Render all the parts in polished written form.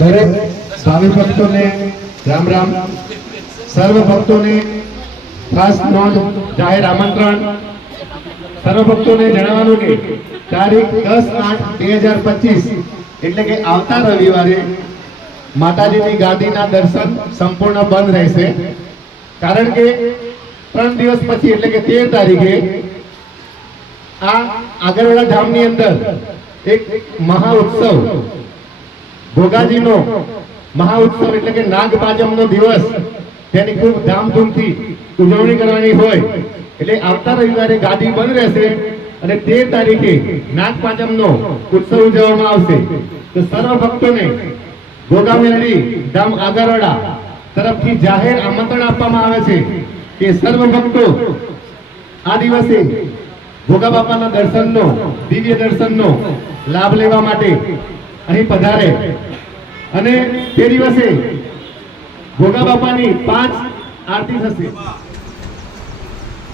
દરેક ભાવિ ભક્તોને રામ રામ. સર્વ ભક્તોને ખાસ નોંધ, જાહેર આમંત્રણ. સર્વ ભક્તોને જણાવવાનું કે તારીખ 10/8/2025 એટલે કે આવતા રવિવારે માતાજીની ગાદીના દર્શન સંપૂર્ણ બંધ રહેશે. કારણ કે 3 દિવસ પછી એટલે કે 13 તારીખે આ આગરવાડા ધામની અંદર એક મહા ઉત્સવ, ભોગાજીનો મહા ઉત્સવ એટલે કે નાગપાંચમનો દિવસ, તેની ખૂબ ધામધૂમથી ઉજવણી કરવાની હોય. એટલે આવતા રવિવારે ગાદી બંધ રહેશે અને 13 તારીખે નાગપાંચમનો ઉત્સવ ઉજવવામાં આવશે. તો સર્વ ભક્તોને ભોગા મેલડી ધામ આગરવાડા તરફથી જાહેર આમંત્રણ આપવામાં આવે છે કે સર્વ ભક્તો આ દિવસે ભોગા બાપાના દર્શનનો, દિવ્ય દર્શનનો લાભ લેવા માટે અહીં પધારે. અને તે દિવસે ભોગા બાપાની 5 આરતી થશે.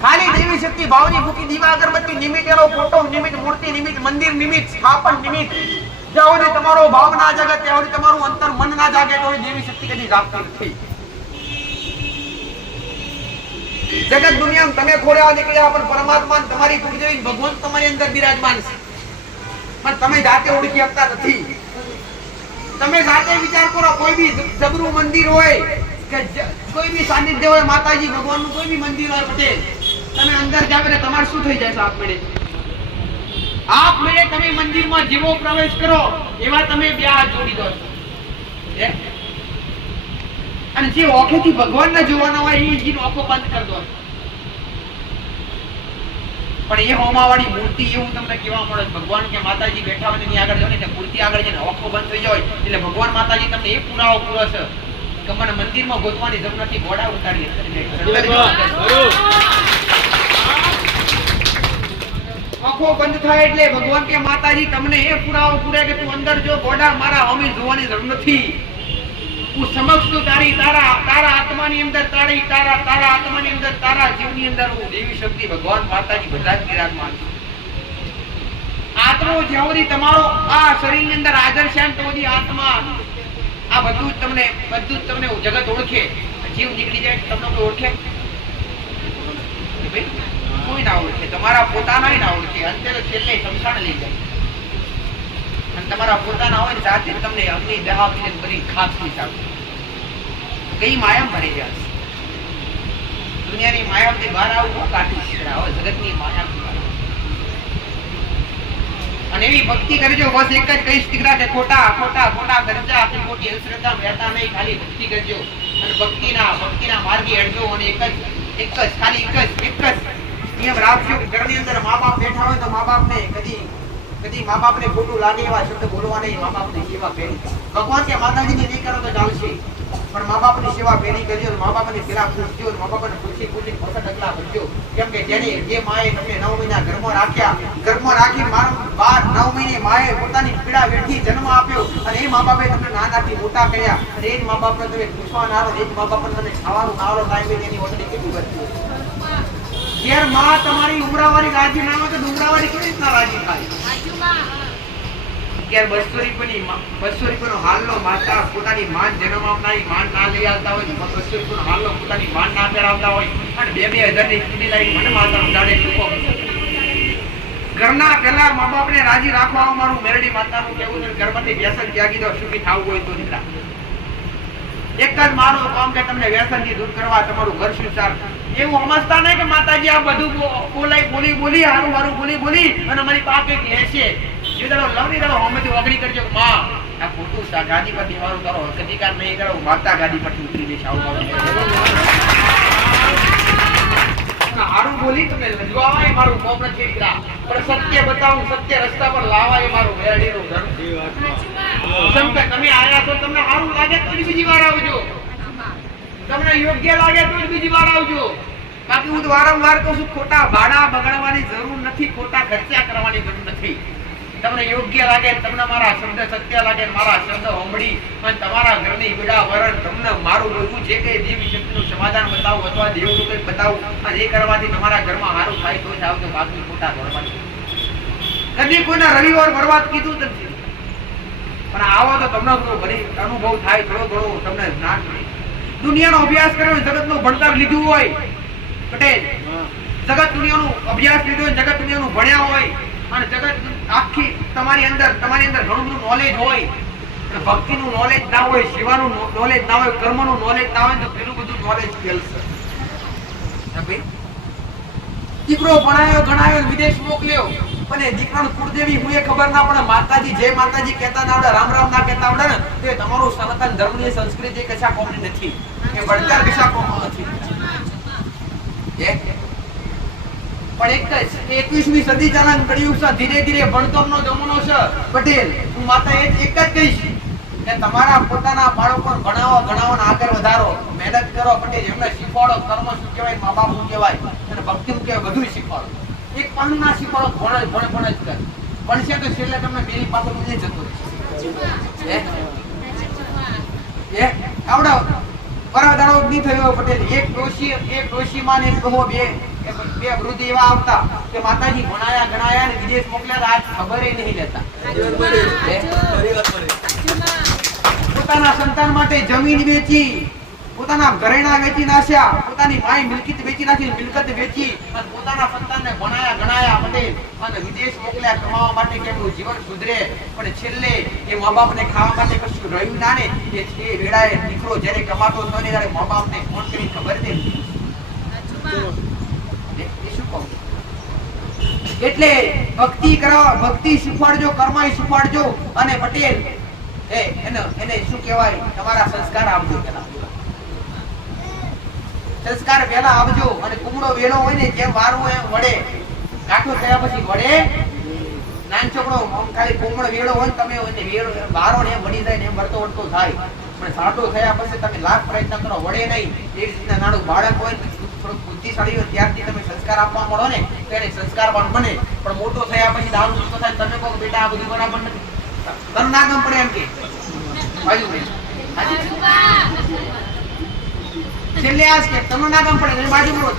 ખાલી દેવી શક્તિ ભાવની ભૂકી દીવા અગરબત્તી નિમિત્ત, એનો ફોટો નિમિત્ત, મૂર્તિ નિમિત્ત, મંદિર નિમિત્ત, સ્થાપન નિમિત્ત, જ્યાં સુધી તમારો ભાવ ના જાગે, ત્યાં સુધી તમારું અંતર મન ના જાગે, તો દેવી શક્તિ કદી જાગતી નથી. જગત દુનિયામાં તમે ખોળ્યા નીકળ્યા, પણ પરમાત્મા તમારી કુળદેવી ભગવાન તમારી અંદર બિરાજમાન છે, પણ તમે જાતે ઓળખી શકતા નથી. તમે જાતે વિચાર કરો, કોઈ બી જબરું મંદિર હોય કે કોઈ બી સાનિધ્ય હોય, માતાજી ભગવાનનું કોઈ બી મંદિર હોય પટેલ, તમે અંદર જાવ એટલે તમારે શું થઈ જાય છે? આપમેળે તમે મંદિરમાં જેવો પ્રવેશ કરો એવા તમે બે હાથ જોડી દો છો. અને જે ઓખેથી ભગવાનને જોવાના હોય એ જીનો ઓખો બંધ કરી દો. પણ એ હોમાવાળી મૂર્તિ એવું તમને કેવા મળે, ભગવાન કે માતાજી બેઠા હોય એની આગળ જઈને મૂર્તિ આગળ જઈને ઓખો બંધ થઈ જાય એટલે ભગવાન માતાજી તમને એ પુરાવો પૂરો છે કે મને મંદિરમાં ગોતવાની જરૂર નથી, ઘોડા ઉતારીએ. આંખો બંધ થાય એટલે ભગવાન કે માતાજી તમને એ પુરાવો પૂરે કે તું અંદર જો, ઘોડા મારા હોમી જોવાની જરૂર નથી. હું સમક્ષ તું તારા આત્માની અંદર, તારા આત્માની અંદર, તારા જીવની અંદર હું દેવી શક્તિ ભગવાન માતાજી બધા જ બિરાજમાન છે. આત્મો જ્યાં સુધી તમારો આ શરીરની અંદર હાજર છે તો સુધી આત્મા આ બધું જ તમને જગત ઓળખે. જીવ નીકળી જાય તમને કોઈ ઓળખે? કોઈ ના ઓળખે, તમારા પોતાના ના ઓળખે. અંતે તો છેલ્લે શમશાન લઈ જાય. અને તમારા પોતાના હોય ને સાથે તમને અગ્નિ દહાવીને બધી ખાસી ચાલુ. કઈ માયામ ભરી ગયા છે. દુનિયાની માયામાંથી બહાર આવું બહુ કાઠું છે. જગતની માયામાંથી બહાર. અને એવી ભક્તિ કરજો, બસ એક જ કહીશ દીકરા કે ખોટા ખર્ચા, આખી મોટી અંધશ્રદ્ધા રહેતા નહીં, ખાલી ભક્તિ કરજો અને ભક્તિના માર્ગે અડજો. અને એક જ નિયમ રાખજો કે ઘરની અંદર મા બાપ બેઠા હોય તો મા બાપને કદી મા બાપને ખોટું લાગે એવા શબ્દ બોલવા નહીં. મા બાપની સેવા પહેરી, ભગવાન કે માતાજીની નહીં કરો તો ચાલશે, પણ મા બાપની સેવા પહેરી કરજો. મા બાપને પેલા પૂછજો, મા બાપને પૂછી પોતા ડગલા ભરજો. કેમ કે જે માએ તમને 9 મહિના ઘરમાં રાખી 9 મહિને માએ પોતાની પીડા વેઠી જન્મ આપ્યો, અને એ મા બાપે તમને નાનાથી મોટા કર્યા, અને એ જ મા બાપને તમે પૂછવા ના આવો, એ જ મા બાપને તમે ખાવાનું ના આવો ટાઈમે, એની ઓટડી કેટલી બચી. ઘેર માં તમારી ઉમરાવાળી રાજી ના હોય તો ડુંગરાવાળી કેવી રીતના રાજી થાય? ઘેર 200 રૂપિયાનો હાલનો માતા પોતાની માન જન્મ આપનારી માન ના લઈ આવતા હોય, 200 રૂપિયાનો હાલનો પોતાની માન ના પહેરાવતા હોય, અને 2,000 ની ચૂડી લાવી મને માતા ઉડાડે ચૂકો. ઘરના પહેલા મા બાપને રાજી રાખવા અમારું મેરડી માતાનું કહેવું છે. ઘરમાંથી વ્યસન ત્યાગી દો, સુખી થવું હોય તો દીકરા. એક જ મારું કામ કે તમને વ્યસનથી દૂર કરવા, તમારું ઘર સંસાર. એવું સમજતા નહીં કે માતાજી આ બધું બોલી હારું બોલી અને અમારી પાસે લેશે. જે દાડો લવની દાડો હોમેથી ઓગળી કરજો, માં આ ખોટું ગાદી પરથી મારું કરો, અધિકાર નહીં કરો, માતા ગાદી પરથી ઉતરી દેશે. હારું બોલી તમને લજવાવા એ મારું કોમ નથી દીકરા, પણ સત્ય બતાવું, સત્ય રસ્તા પર લાવવા એ મારું મેરડીનું ધર્મ. તમે આયા છો, તમને સારું લાગે તો બીજી વાર આવજો, તમને યોગ્ય લાગે તો બીજી વાર આવજો. બાકી હું વારંવાર કહું છું, ખોટા ભાડા બગાડવાની જરૂર નથી, ખોટા ખર્ચા કરવાની જરૂર નથી. તમને યોગ્ય લાગે, તમને મારા શબ્દ સત્ય લાગે, મારા શબ્દ હોંભળી અને તમારા ઘરની પીડા વરણ, તમને મારું બોલવું જે કઈ દેવી શક્તિનું સમાધાન બતાવું અથવા દેવનું કંઈક બતાવું, અને એ કરવાથી તમારા ઘરમાં સારું થાય તો જ આવજો. બાકી ખોટા દોડવાની કદી કોઈના રવિવાર બરબાદ કીધું નથી. પણ આવો તો તમને ઘણી અનુભવ થાય, થોડો ઘણો તમને જ્ઞાન મળે. દુનિયાનો અભ્યાસ કર્યો, જગતનું ભણતર લીધું હોય પટેલ, જગત દુનિયાનો અભ્યાસ લીધો હોય, જગત દુનિયાનું ભણ્યા હોય અને જગત આખી તમારી અંદર ઘણું બધું નોલેજ હોય, પણ ભક્તિનું નોલેજ ના હોય, સેવાનું નોલેજ ના હોય, કર્મનું નોલેજ ના હોય તો પેલું બધું નોલેજ ફેલશે. દીકરો ભણાયો ગણાયો વિદેશ મોકલ્યો, પણ એ દીકરાનું કુળદેવી હું એ ખબર ના પડે, માતાજી જય માતાજી કહેતા ના આવડે, રામ રામ ના કહેતા આવડે ને તો એ તમારું સનાતન ધર્મની સંસ્કૃતિ કશા કોમની નથી, એ ભણતર કશા કોમનું નથી. પણ એક જ 21મી સદી ચાલન કળિયુગ છે, ધીરે ધીરે ભણતરનો જમાનો છે પટેલ. હું માતા એક જ કહીશ કે તમારા પોતાના બાળકોને ભણાવો ને આગળ વધારો, મહેનત કરો પટેલ, એમને શીખવાડો કર્મ શું કહેવાય, મા બાપ શું કહેવાય અને ભક્તિ શું કહેવાય બધું શીખવાડો. એક પણ ના શીખવાડો, ભણે જ કરે, ભણશે તો છેલ્લે તમને મેરી પાસે નહીં જતું રહેશે. આવડાવ પરદાડો નહીં થયો પટેલ. એક ડોશીમાં ને એક કહો બે વૃદ્ધ એવા આવતા કે માતાજી ભણાયા ગણાયા ને વિદેશ મોકલ્યા, આજ ખબર નહીં લેતા. પોતાના સંતાન માટે જમીન વેચી, પોતાના ઘરેણા વેચી નાખ્યા, પોતાની માય મિલકત વેચી નાખી, મિલકત વેચી અને પોતાના સંતાનને ભણાયા ગણાયા પટેલ અને વિદેશ મોકલ્યા કમાવા માટે કે એમનું જીવન સુધરે. પણ છેલ્લે એ મા બાપને ખાવા માટે કશું રહ્યું ના ને, એ વેળાએ દીકરો જ્યારે કમાતો હતો ને ત્યારે મા બાપને ફોન કરી ખબર દે. એટલે ભક્તિ કરો, ભક્તિ શીખવાડજો, કર્મ શીખવાડજો અને પટેલ એને શું કહેવાય, તમારા સંસ્કાર આપજો. સંસ્કાર પહેલા આવજો અને કુમડો વેલો હોય ને જેમ વારવું એમ વડે, કાઠો થયા પછી વડે નાન છોકરો ખાલી કુમડો વેલો હોય તમે એને વેલો વારો ને એમ વડી જાય ને એમ વળતો વળતો થાય, પણ સાટો થયા પછી તમે લાખ પ્રયત્ન કરો વડે નહીં. એ રીતના નાનું બાળક હોય થોડું બુદ્ધિશાળી હોય ત્યારથી તમે સંસ્કાર આપવા મળો ને તો એને સંસ્કારવાન બને. પણ મોટો થયા પછી દારૂ પીતો થાય તમે કહો બેટા આ બધું બરાબર નથી, તને ના ગમ પડે એમ કે બાજુ છેલ્લે આજ કે તમને ના ગમ પડે બાજુ કરો,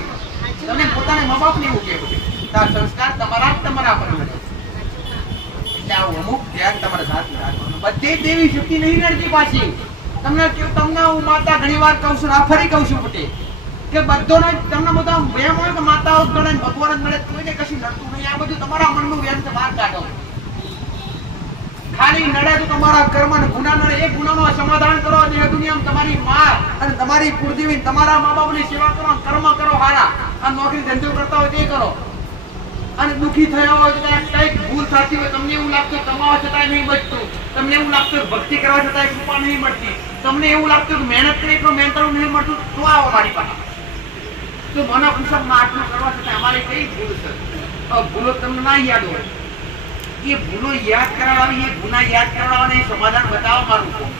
તમે પોતાને મા બાપ ને એવું કહેવું તાર સંસ્કાર તમારા પર મળે. એટલે આવું અમુક ધ્યાન તમારે સાથે રાખવાનું. બધે દેવી શક્તિ નહીં નડતી પાછી. તમને હું માતા ઘણી વાર કહું છું, આ ફરી કહું છું પટેલ કે બધોને તમને બધા વેમ હોય કે માતાઓ જ નડે ભગવાન જ નડે, કોઈને કશું નડતું નહીં. આ બધું તમારા મનનું વેમ છે, બહાર કાઢો. ખાલી નડે તો તમારા કર્મ અને ગુના નડે, એ ગુનાનું સમાધાન કરો અને એ દુનિયામાં તમારી માં અને તમારી કુળદેવી તમારા મા બાપની સેવા કરો, કર્મ કરો હારા. આ નોકરી ધંધો કરતા હોય તે કરો અને દુખી થયા હોય તો કઈક ભૂલ થતી હોય, તમને એવું લાગતું કમાવા છતાંય નહીં બચતું, તમને એવું લાગતું ભક્તિ કરવા છતાંય કૃપા નહીં મળતી, તમને એવું લાગતું કે મહેનત કરી તો મહેનતનું નહીં મળતું, તો આવો મારી પાસે. તો મને પુસ્તકમાં આટલું કરવા છતાં અમારી કઈ ભૂલ છે? ભૂલો તમને ના યાદ હોય, એ ભૂલો યાદ કરાવવાની, એ ગુના યાદ કરાવવાના, એ સમાધાન બતાવો મારું કોમ.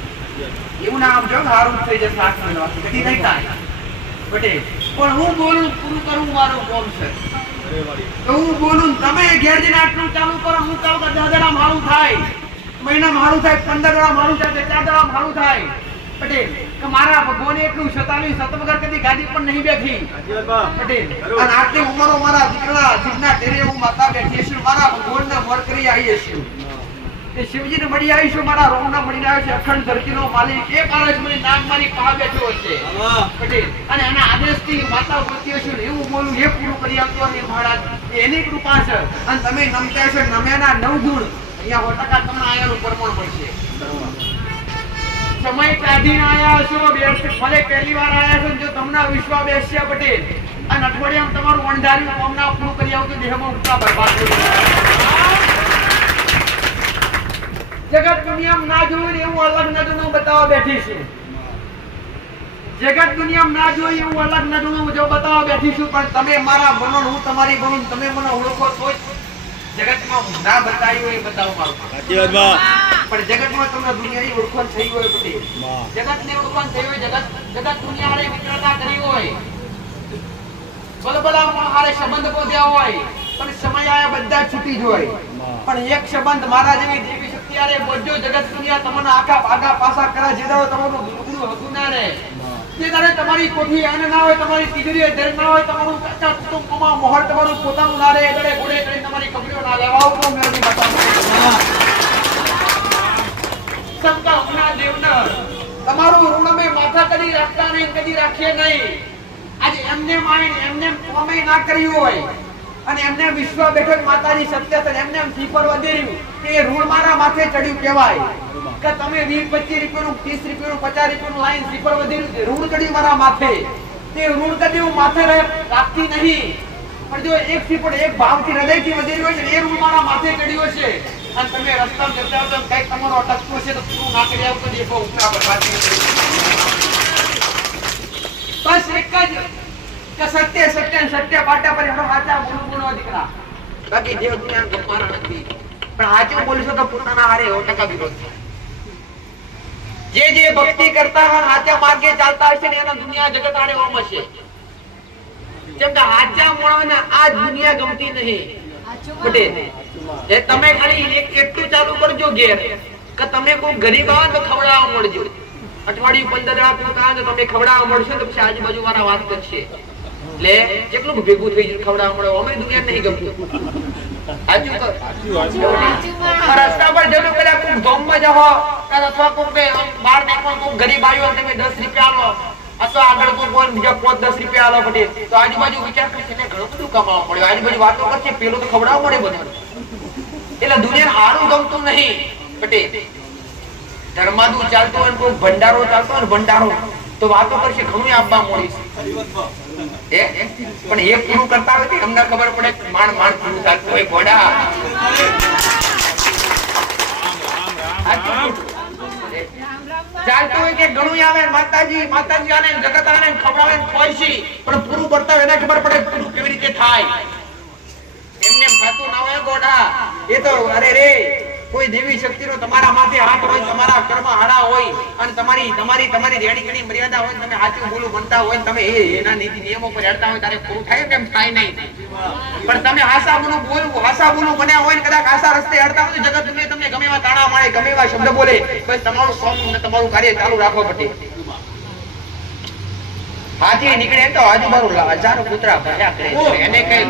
એવું ના આવજો સારું થઈ જશે આઠ મહિનાથી, કદી નહીં થાય પટેલ. પણ હું બોલું પૂરું કરવું મારું કોમ છે. તો હું બોલું તમે ઘેર જઈને આટલું ચાલુ કરો, હું કહું કે 10 દડા મારું થાય, મહિના મારું થાય, 15 દડા મારું થાય, 4 દડા મારું થાય પટેલ. કે મારા ભગવાને એટલું 27 વગર કદી ગાદી પણ નહીં બેઠી પટેલ. અને આટલી ઉંમરો મારા દીકરા જીવના ટેરે હું માતા બેઠી છું, મારા ભગવાનને મળ કરી આવી છું, એ શિવજીને મળી આવીશું, મારા રોમના મળીને આવ્યો છે, અખંડ ધરતીનો માલિક એ પારસ મને નાગ મારી પા બેઠો છે પટેલ. અને એના આદેશથી માતા બોલતી હશે એવું બોલું એ પૂરું કરી આપતો અને મહારાજ એની કૃપા છે. અને તમે નમતા છો, નમ્યાના 9 ગુણ અહીંયા 100% તમને આયાનું પ્રમાણ મળશે. સમય કાઢીને આયા છો, ભલે પહેલી વાર આયા છો, જો તમને વિશ્વાસ બેસશે પટેલ અને અઠવાડિયામાં તમારું વણધાર્યું કામના પૂરું કરી આવતું દેહમાં ઉઠતા બરબાદ થઈ જગત દુનિયામાં ના જોયું એવું અલગ નજરનું બતાવવા બેઠી છું. જગત દુનિયામાં ના જોયું એવું અલગ નજરનું જો બતાવવા બેઠી છું. પણ તમે મારા બનો, હું તમારી બનો, તમે મને ઓળખો તો જગતમાં ના બતાવ્યું એ બતાવો મારું. પણ જગતમાં તમને દુનિયાની ઓળખાણ થઈ હોય પછી જગતને ઓળખાણ થઈ હોય, જગત દુનિયા હારે મિત્રતા કરી હોય, બલબલા હારે સંબંધ બોધ્યા હોય, પણ સમય આયા બધા છૂટી જ હોય. પણ એક સંબંધ મારા જેવી દેવી શક્તિ હારે બોધ્યો, જગત દુનિયા તમને આખા ભાગા પાસા કરા, જે દાડો તમારું ગુરુગુરુ હતું ના રે, જે દાડે તમારી કોઠી આને ના હોય, તમારી તિજોરી દર ના હોય, તમારું કાચા કુટુંબમાં મોહર તમારું પોતાનું ના રે, એ દાડે ઘોડે કરીને તમારી કબરીઓ ના લેવા આવો તો મેળવી બતાવો. ઋણના દેવને તમારું ઋણ અમે માથા કદી રાખતા નહીં, કદી રાખીએ નહીં. આજે એમને માવીને એમને કોમે ના કર્યું હોય અને એમને વિશ્વ બેઠક માતાજી સત્ય છે એમને શ્રીફળ વધેર્યું કે એ ઋણ મારા માથે ચડ્યું કહેવાય. કે તમે 20-25 રૂપિયાનું 30 રૂપિયાનું 50 રૂપિયાનું લાઈન શ્રીફળ વધેર્યું છે, ઋણ ચડ્યું મારા માથે. તે ઋણ કદી હું માથે રાખતી નહીં, પણ જો એક શ્રીફળ એક ભાવથી હૃદયથી વધેર્યું હોય છે એ ઋણ મારા માથે ચડ્યું છે. અને તમે રસ્તામાં જતા હો તો કઈક તમારો અટકતો છે તો પૂરું ના કરી આવતો દેખો ઉપરા પર વાંચી. બસ એક જ કે સત્ય સત્ય સત્ય પાટા પર એનો સાચા બોલવાનો દીકરા. બાકી જે દુનિયા ગમવાના નથી, પણ સાચું બોલશો તો પોતાના હારે 100% વિરોધ છે. જે ભક્તિ કરતા હોય સાચા માર્ગે ચાલતા હશે ને એના દુનિયા જગત હારે ઓમ હશે. જેમ કે સાચા મોણાને આ દુનિયા ગમતી નહીં. પટેલ એ તમે ખાલી એટલું ચાલુ કરજો ઘેર કે તમે કોઈ ગરીબ આવે તો ખવડાવવા મળજો. અઠવાડિયું 15 દાડા પૂરતા તો તમે ખવડાવવા મળશો તો પછી આજુબાજુ વાળા વાત કરશે એટલે કેટલું ભેગું થઈ ગયું ખવડાવવા મળે. અમે દુનિયા નહીં ગમતું. રસ્તા પર જતો પેલા કોઈ ગામમાં જાવ અથવા કોઈ બહાર નીકળો કોઈ ગરીબ આવ્યો તમે 10 રૂપિયા આલો અથવા આગળ કોઈ બીજા 5-10 રૂપિયા આલો પટેલ તો આજુબાજુ વિચાર કરશે ને ઘણું બધું કમાવા મળ્યું. આજુબાજુ વાતો કરશે પેલો તો ખવડાવવા મળે બધું. એટલે દુનિયા હારું ગમતું નહીં પટેલ. ધર્માદુ ચાલતો હોય કોઈ ભંડારો ચાલતો હોય ભંડારો તો વાતો કરશે ઘણું આપવા મળીશ. પણ એ પૂરું કરતા હોય અમને ખબર પડે માંડ માંડ પૂરું થતું હોય. ઘોડા ચાલતું હોય કે ઘણું આવે માતાજી માતાજી આને જગત આને ખવડાવે ખોઈશી પણ પૂરું કરતા હોય એને ખબર પડે પૂરું કેવી રીતે થાય. એમને થતું ના હોય ઘોડા. એ તો અરે રે કોઈ દેવી શક્તિનો તમારા માથે હાથ હોય, તમારા કર્મ હારા હોય અને તમારી રેણી ઘણી મર્યાદા હોય, તમે સાચું બોલું બનતા હોય, તમે એના નીતિ નિયમો પર હેડતા હોય ત્યારે પૂરું થાય કેમ થાય નહીં. પણ તમે હાસા બોલું બન્યા હોય ને કદાચ હાસા રસ્તે હેડતા હોય જગત દુનિયા તમને ગમે એવા તાણા મારે ગમે એવા શબ્દ બોલે બસ તમારું કામ ને તમારું કાર્ય ચાલુ રાખો પડે. હાથી નીકળે તો આજુબાજુ હજારો કૂતરા ભર્યા કરે એને કઈ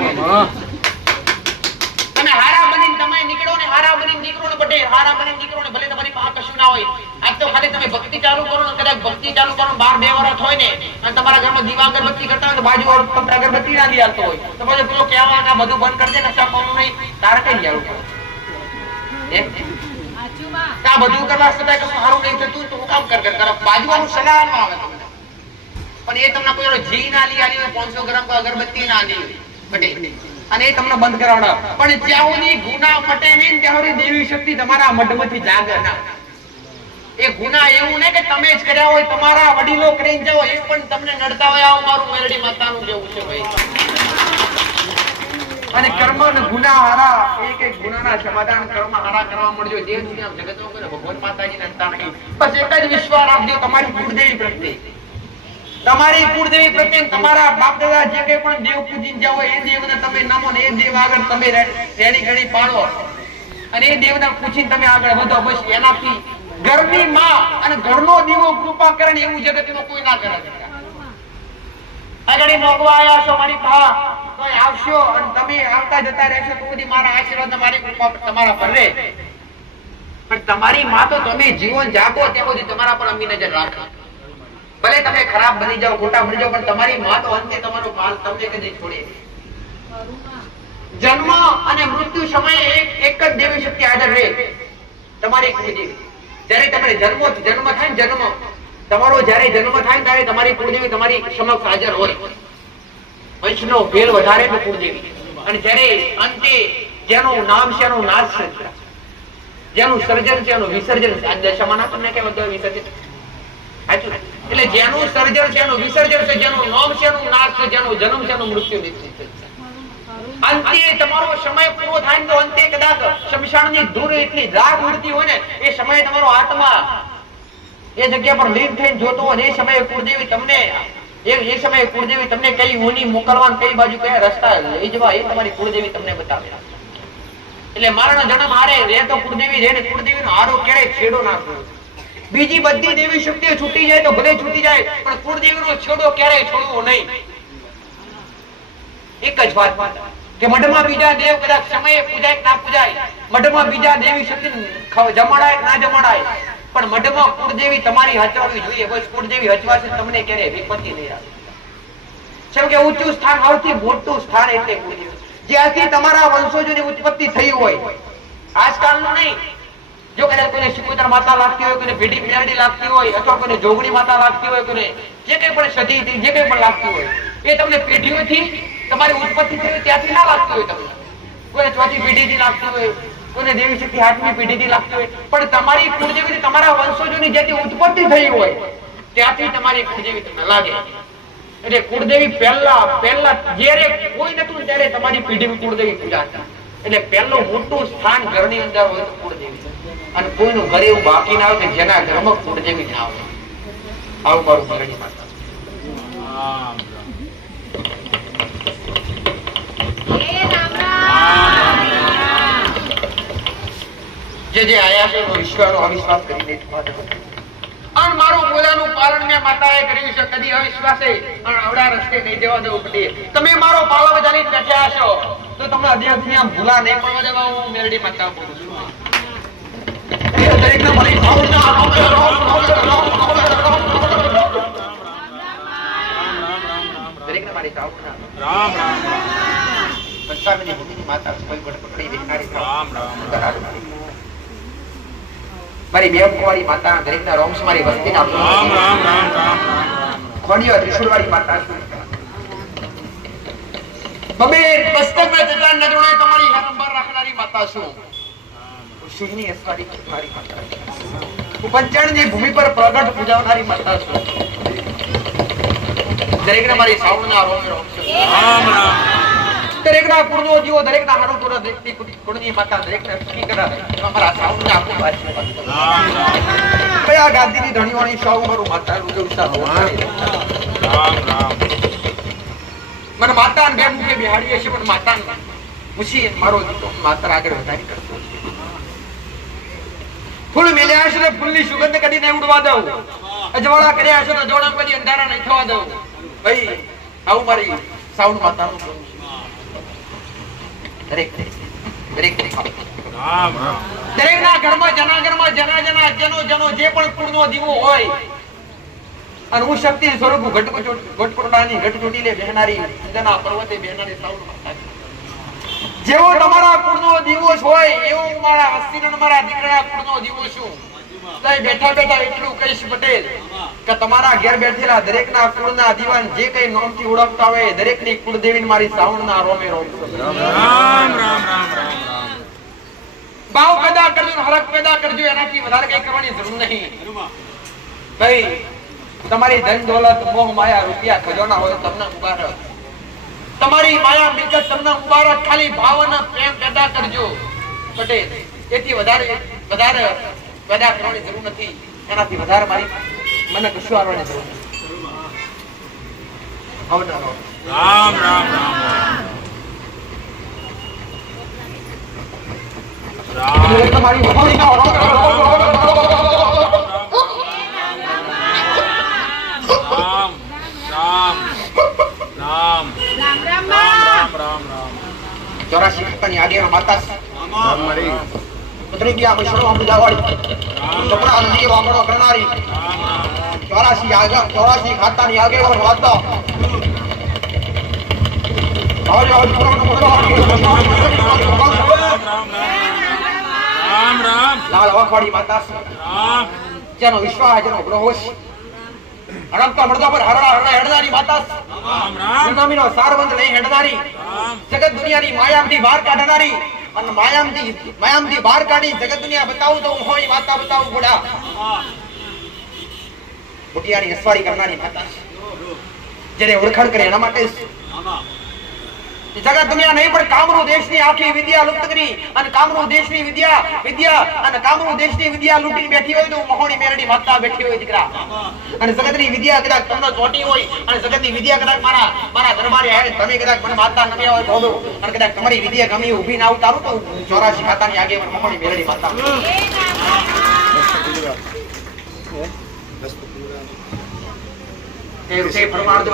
તમે હારા બનીને તમે નીકળો ને હારા બનીને નીકળો ને બટે હારા બનીને નીકળો ને ભલે તમારી પાસે કશું ના હોય. આજ તો ખાલી તમે ભક્તિ ચાલુ કરો ને કદાચ ભક્તિ ચાલુ કરો 12 વર્ષ હોય ને અને તમારા ઘરમાં દીવા અગરબત્તી કરતા હોય તો બાજુ વાળો તમને અગરબત્તી ના લઈ આવતો હોય તો પછી પેલો કહેવા ના બધું બંધ કરી દે નશા કોનું નહીં તારે કઈ જાવું પડે. કા બધું કરવા છતાં કશું સારું નહીં થતું તો હું કામ કર બાજુ વાળું સલાહ ન આવે તમને. પણ એ તમને કોઈ ઘી ના લઈ આવી 500 ગ્રામ અગરબત્તી ના લઈ બટે અને એ તમને બંધ કરાવડા. પણ જ્યાં સુધી ગુના મટે નહીં ત્યાં સુધી દેવી શક્તિ તમારા મઢમાંથી જાગે ના. એ ગુના એવું ને કે તમે જ કર્યા હોય તમારા વડીલો કરીને જાઓ એ પણ તમને નડતા હોય આવું મારું મેરડી માતાનું કેવું છે ભાઈ. અને કર્મ અને ગુના હારા એક ગુનાના સમાધાન કર્મ હારા કરવા મળજો. જે દુનિયા જગતમાં કરે ભગવાન માતાજી નડતા નહીં. બસ એક જ વિશ્વાસ રાખજો તમારી કુળદેવી પ્રત્યે. તમારી કુળદેવી પ્રત્યે તમારા બાપ દાદા જે કઈ પણ દેવ પૂજીને જાઓ એ દેવને તમે નમો ને એ દેવ આગળ તમે રેડી ઘડી પાડો અને એ દેવને પૂછીને તમે આગળ વધો. બસ એનાથી ઘરની માં અને ઘરનો દીવો કૃપા કરે ને એવું જગતમાં કોઈ ના કરે. આગળ મોગવા આવ્યા છો મારી પા તો આવશો અને તમે આવતા જતા રહેશો તો બધી મારા આશીર્વાદ તમારી કૃપા તમારા પર રહે. પણ તમારી માં તો તમે જીવન જાગો ત્યાં સુધી તમારા પર અમી નજર રાખો. ભલે તમે ખરાબ બની જાઓ ખોટા બની જાઓ પણ તમારી માં તો અંતે તમારો માલ તમને કદી છોડે. જન્મ અને મૃત્યુ સમયે એક જ દેવી શક્તિ હાજર રહે તમારી કુળદેવી. જ્યારે તમે જન્મ થાય ને જન્મ તમારો જ્યારે જન્મ થાય ત્યારે તમારી કુળદેવી તમારી સમક્ષ હાજર હોય. વંશનો ભેલ વધારે તો કુળદેવી. અને જ્યારે અંતે જેનું નામ છે એનું નાશ છે, જેનું સર્જન છે એનું વિસર્જન છે. આ દશામાં ના તમને કેમ બધું વિસર્જન એટલે જેનું સર્જન છે એનું વિસર્જન છે, જેનું નામ છે એનું નાશ છે, જેનું જન્મ છે એનું મૃત્યુ નિશ્ચિત છે. અંતે તમારો સમય પૂરો થાય તો અંતે કદાચ શમશાનની ધૂળ એટલી રાગ ઉડતી હોય ને એ સમયે તમારો આત્મા એ જગ્યા પર લીન થઈને જોતો હોય એ સમયે કુળદેવી તમને એ સમયે કુળદેવી તમને કઈ ઊની મોકલવાનું કઈ બાજુ કયા રસ્તા લઈ જવા એ તમારી કુળદેવી તમને બતાવે. એટલે મારાનો જન્મ હારે રે તો કુળદેવી રે ને કુળદેવીનો હારો ક્યારેય છેડો ના કરવો. બીજી બધી દેવી શક્તિઓ છૂટી જાય તો ભલે છૂટી જાય પણ કુળદેવીનો છેડો ક્યારેય છોડવો નહીં. એક જ વાત કે મઢમાં બીજા દેવ કદાચ સમયે પૂજાય ના પૂજાય, મઢમાં બીજા દેવી શક્તિ જમાડાય ના જમાડાય, પણ મઢમાં કુળદેવી તમારી હચવાવી જોઈએ. બસ કુળદેવી હચવાશે તમને ક્યારે વિપત્તિ નહીં આવે. જેમ કે ઊંચું સ્થાન, સૌથી મોટું સ્થાન એટલે કુળદેવી. જ્યાંથી તમારા વંશજોની ઉત્પત્તિ થઈ હોય, આજકાલનું નહીં. જો કદાચ કોઈને શિકોતર માતા લાગતી હોય, કોઈને ભીડી મેરડી લાગતી હોય, અથવા કોઈને જોગણી માતા લાગતી હોય, કોઈને જે કંઈ પણ સધી જે કંઈ પણ લાગતી હોય, એ તમને પેઢીઓથી તમારી ઉત્પત્તિ થઈ હોય ત્યાંથી ના લાગતી હોય. તમને કોઈને ચોથી પેઢીથી લાગતી હોય, કોઈને દેવી શક્તિ હાથની પેઢીથી લાગતી હોય, પણ તમારી કુળદેવી તમારા વંશજોની જેથી ઉત્પત્તિ થઈ હોય ત્યાંથી તમારી કુળદેવી તમને લાગે. એટલે કુળદેવી પહેલા જ્યારે કોઈ નતું ત્યારે તમારી પેઢી કુળદેવી પૂજા હતા. એટલે પહેલું મોટું સ્થાન ઘરની અંદર હોય તો કુળદેવી. અને કોઈનું ઘરે એવું બાકી ના આવે કે જેના ઘરમાં કુળદેવી ના આવે. આવું મારું ઘરની માતા. જે આયા છે ઈશ્વરનો અવિશ્વાસ કરીને અને મારું બોલાનું પાલન મેં માતાએ કર્યું છે. કદી અવિશ્વાસે અવડા રસ્તે નહીં જવા દેવું પડે. તમે મારો પાલવ જાણી બેઠા છો તો તમને અધ્યાત્મ આમ ભૂલા નહીં પડવા દેવા. હું મેરડી માતા બોલું છું. દરેકને મારી ભાવના દરેકને મારી ભાવના રામ રામ પંચામીની ભૂમિની માતા કોઈ ગઢ પકડી બેઠારી રામ રામ મારી બે કુંવારી માતા દરેકના રોમ્સ મારી વસ્તીના રામ રામ રામ રામ ખોડિયો ત્રિશુળવાળી માતા બબે પુસ્તકમાં જતા નજરોને તમારી હરંબર રાખનારી માતા છું. સિંહની અસવારી મારી માતા હું પંચાણની ભૂમિ પર પ્રગટ પૂજાવનારી માતા છું. દરેકને મારી સાવણના રોમ રોમ રામ રામ દરેકના કુળનો જીવો દરેકના હારું પૂરા દરેકની કુળની માતા દરેકને સુખી કરાવે. અમારા સાવણના આપો આશીર્વાદ રામ રામ કયા ગાદીની ધણીવાણી સાવ મારું માતા રૂજવતા રામ રામ મને માતા બે મુખે બિહાડીએ છે પણ માતા મુસી મારો દીકરો માતા આગળ વધારી કરતો ફૂલ મેલ્યા છે ને ફૂલની સુગંધ કદીને ઉડવા દઉં. અજવાળા કર્યા છે તો જોડમ કદી અંધારા નહીં થવા દઉં. ભાઈ આવું મારી સાવણ માતાનું કરું છું. દરેક રામ રામ દરેકના ઘરમાં જના જનો જે પણ કુળનો દીવો હોય અને હું શક્તિ સ્વરૂપ ઘટકોટાની ઘટ ચોટીલે બેહનારી અંજના પર્વતે બેહનારી સાવણ માતા. જેવો તમારા કુળનો દીવો હોય એવો હું મારા હસ્તીનો મારા દીકરાના કુળનો દીવો છું. તો બેઠા બેઠા એટલું કહીશ પટેલ કે તમારા ઘેર બેઠેલા દરેકના કુળના દીવાન જે કઈ નામથી ઓળખતા હોય દરેકની કુળદેવીને મારી સાવણના રોમે રોમ રામ રામ રામ રામ ભાવ પેદા કરજો હરખ પેદા કરજો. એનાથી વધારે કઈ કરવાની જરૂર નહીં. ભાઈ તમારી ધન દોલત મોહ માયા રૂપિયા ખજાના હોય તમને મુબારક. તમારી માયા મિલકત તમને મુબારક. ખાલી ભાવ અને પ્રેમ પેદા કરજો પટેલ. એથી વધારે પેદા કરવાની જરૂર નથી. એનાથી વધારે મારી મને કશું આવવાની જરૂર નથી. રામ રામ રામ તમારી વફાણી ના રામ રામ રામ રામ રામ 84 ખાતાની આગેવાન માતા મારી પુત્રી ગયા મૈસરો અમદાવાડી કપડા નદી વામણો કરનારી 84 ખાતાની આગેવાન માતા રામ રામ લાલ વાખવાડી માતા રામ જેનો વિશ્વાસ જેનો ગ્રહોશ અનંત મર્દા પર હરણા હેડનારી માતા રામ રામ નામીનો સારવંત લઈ હેડનારી જગત દુનિયાની માયામાંથી બહાર કાઢનારી અને માયામાંથી બહાર કાઢી જગત દુનિયા બતાવું તો હું હોય માતા બતાવું ગોડા બુટિયાની અસવારી કરનારી માતા જેને ઓળખાણ કરે એના માટે જગત દુનિયા નહીં પણ કામરૂ દેશની આખી વિદ્યા લુપ્ત કરી અને કામરૂ દેશની વિદ્યા અને કામરૂ દેશની વિદ્યા લૂંટીને બેઠી હોય તો મહોણી મેરડી માતા બેઠી હોય દીકરા. અને જગતની વિદ્યા કદાચ તમને ચોટી હોય અને જગતની વિદ્યા કદાચ મારા દરબારે આવે તમે કદાચ મને માતા નમ્યા હોય તો અને કદાચ તમારી વિદ્યા ગમી ઊભી ના ઉતારું તો 84 ખાતાની આગેવાન મહોણી મેરડી માતા. એ રૂપે ફરમાન દો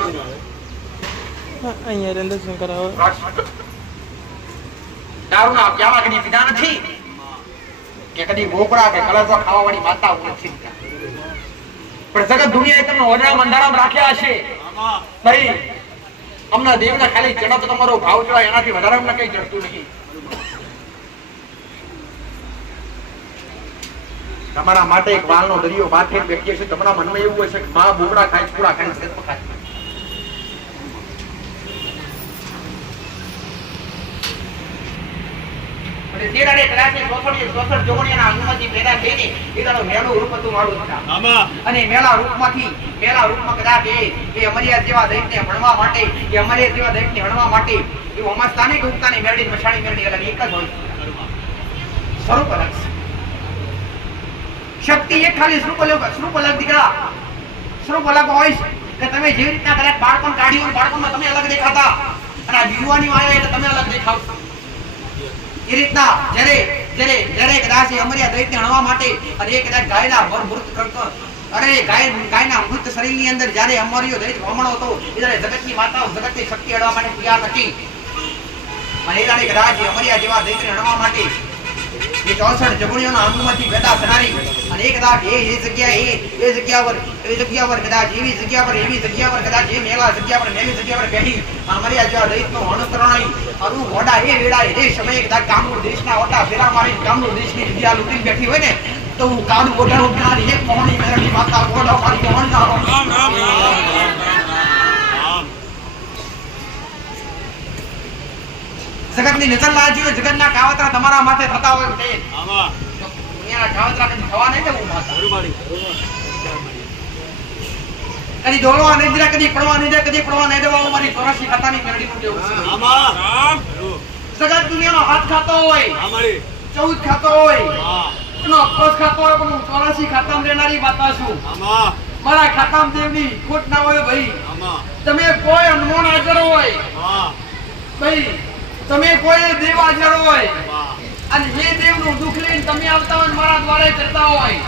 અહીંયા રેન્દ્ર શું કરાવો દારૂના પ્યાલા કદી પીધા નથી કે કદી બોકડા કે કલરસો ખાવા વાળી માતા હું નથી ઈચ્છતા. પણ જગત દુનિયાએ તમને ઓરડામાં અંધારામાં રાખ્યા હશે ભાઈ અમના દેવના ખાલી ચડો તો તમારો ભાવ ચડાય એનાથી વધારે અમને કઈ ચડતું નહીં. તમારા માટે એક વાલનો દરિયો માથે બેઠી છે. તમારા મનમાં એવું હશે કે માં બોકડા ખાય પૂરા ખાય છે ખાય. અને તેરાડે કદાચ સોસર જોગણીયાના અનુમતિ પેદા થઈને એનો મેળું રૂપ હતું મારું હતા. અને મેળા રૂપમાં કદાચ એ અમરિયા જેવા દૈત્યને ભણવા માટે એ અમરિયા જેવા દૈત્યને હણવા માટે એવું અમસ્તાની ગુપ્તાની મેળડી મશાણી મેળડી અલગ એક જ હોય સ્વરૂપ અલગ છે. શક્તિ એક ખાલી સ્વરૂપ અલગ દીકરા સ્વરૂપ અલગ હોય કે તમે જેવી રીતના કદાચ બાળપણ કાઢ્યું બાળપણમાં તમે અલગ દેખાતા અને આ યુવાની વાળા એટલે તમે અલગ દેખાવ. એ રીતના જ્યારે કદાચ અમરિયા દૈત્યને હણવા માટે અને એ કદાચ ગાયના મૃત કરતો અરે ગાયના મૃત શરીરની અંદર જ્યારે અમરિયો દૈત્ય ભ્રમણ હતો એ જ્યારે જગતની માતાઓ જગતની શક્તિ હણવા માટે તૈયાર હતી અને એ જાણે કદાચ અમરિયા જેવા દૈત્યને હણવા માટે એ 64 જગણીઓના અંગમાંથી પેદા થનારી અને એ કદાચ એ જગ્યા પર કદાચ એવી જગ્યા પર કદાચ એ મેલી જગ્યા પર બેહી અમરિયા જેવા દૈત્યનો અનુકરણાઈ અરુ ઘોડા એ વેડા એ સમયે કદાચ કામરૂ દેશના ઓટા ફેરા મારી કામરૂ દેશની વિદ્યા લૂટીને બેઠી હોય ને તો હું કાળું ઓઢાણું ઉઠનારી એક મોહની મેરડી માતા ગોડા મારી મોહન જગતની નજર લાજી હોય જગતના કાવતરા તમારા માથે થતા હોય તે દુનિયાના કાવતરા કદી થવા નહીં દેવું માતા કદી દોડવા નહીં દે કદી પડવા નહીં દે કદી પડવા નહીં દેવા મારી ચોરાસી ખાતાની મેરડીનું દેવું છે. જગત દુનિયાનો હાથ ખાતો હોય 14 ખાતો હોય એનો અપોસ ખાતો હોય પણ હું 84 ખાતામાં રહેનારી માતા છું. મારા ખાતામાં દેવની ખોટ ના હોય ભાઈ. તમે કોઈ અનમોલ હાજર હોય ભાઈ તમે કોઈ દેવ હાજર હોય અને એ દેવનું દુઃખ લઈને તમે આવતા હોય મારા દ્વારે ચડતા હોય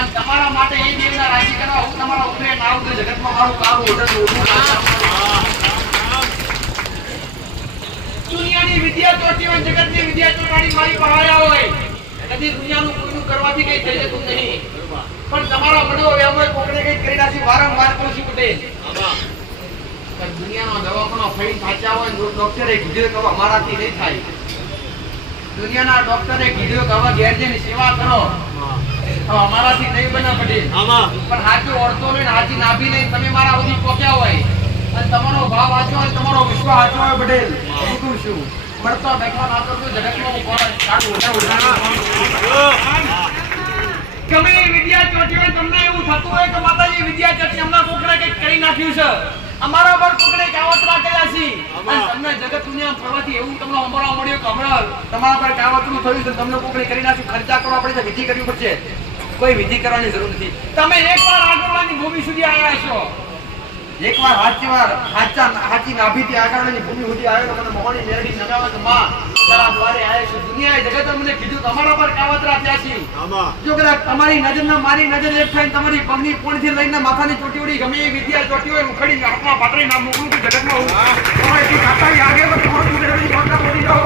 અને તમારા માટે એ દેવના રાજી કરવા હું તમારા ઉપરે ના આવું તો જગતમાં મારું કારું દુનિયાની વિદ્યા ચોટી હોય જગતની વિદ્યા ચોટાડી મારી પહાયા હોય કદી દુનિયાનું કોઈનું કરવાથી કઈ થઈ જતું નહીં પણ તમારા વડો વ્યામોય કોકડે કઈ કરી નાખી વારંવાર કહું છું પટેલ દુનિયાનો દવાખાનો ફઈ સાચા હોય ડોક્ટરે કીધું કે અમારાથી નહીં થાય. દુનિયાના ડોક્ટરે કીધું કે હવે ઘેર જઈને સેવા કરો અમારાથી નહીં બને પટેલ પણ સાચું ઓળતો લઈને સાચી નાભી લઈને તમે મારા સુધી પહોંચ્યા હોય અને તમારો ભાવ સાચો હોય તમારો વિશ્વાસ સાચો હોય પટેલ શું શું મળતો બેઠા ના કરતો જગતમાં હું કોણ ગમે એ વિદ્યા ચોટી હોય તમને એવું થતું હોય કે માતાજી વિદ્યા ચોટી હમણાં કોકડે કંઈક કરી નાખ્યું છે અમારા પર કોકડે કાવતરા કર્યા છે અને તમને જગત દુનિયા ફરવાથી એવું તમને અમરા મળ્યો કે હમણાં તમારા પર કાવતરું થયું છે તમને કોકડે કરી નાખ્યું ખર્ચા કરવા પડે છે વિધિ કરવી પડશે. કોઈ વિધિ કરવાની જરૂર નથી. તમે એકવાર આગળવાની ભૂમિ સુધી આવ્યા છો એકવાર હાચી નાભીથી આગળની ભૂમિ સુધી આવ્યો તો મને મોહની મેરડી નગાવે તો માં તારા દ્વારે આવ્યા છે. દુનિયાએ જગતે મને કીધું તમારા પર કાવતરા થયા છે. જો કદાચ તમારી નજરના મારી નજર એક થાય તમારી પગની પોણથી લઈને માથાની ચોટી ઉડી ગમે એ વિદ્યા ચોટી હોય ઉખડી હાથમાં પાતળી નામ મોકલું છું જગતમાં હું તમારી ખાતાની આગે પર તમારું મેરડી માતા બોલી જાઓ.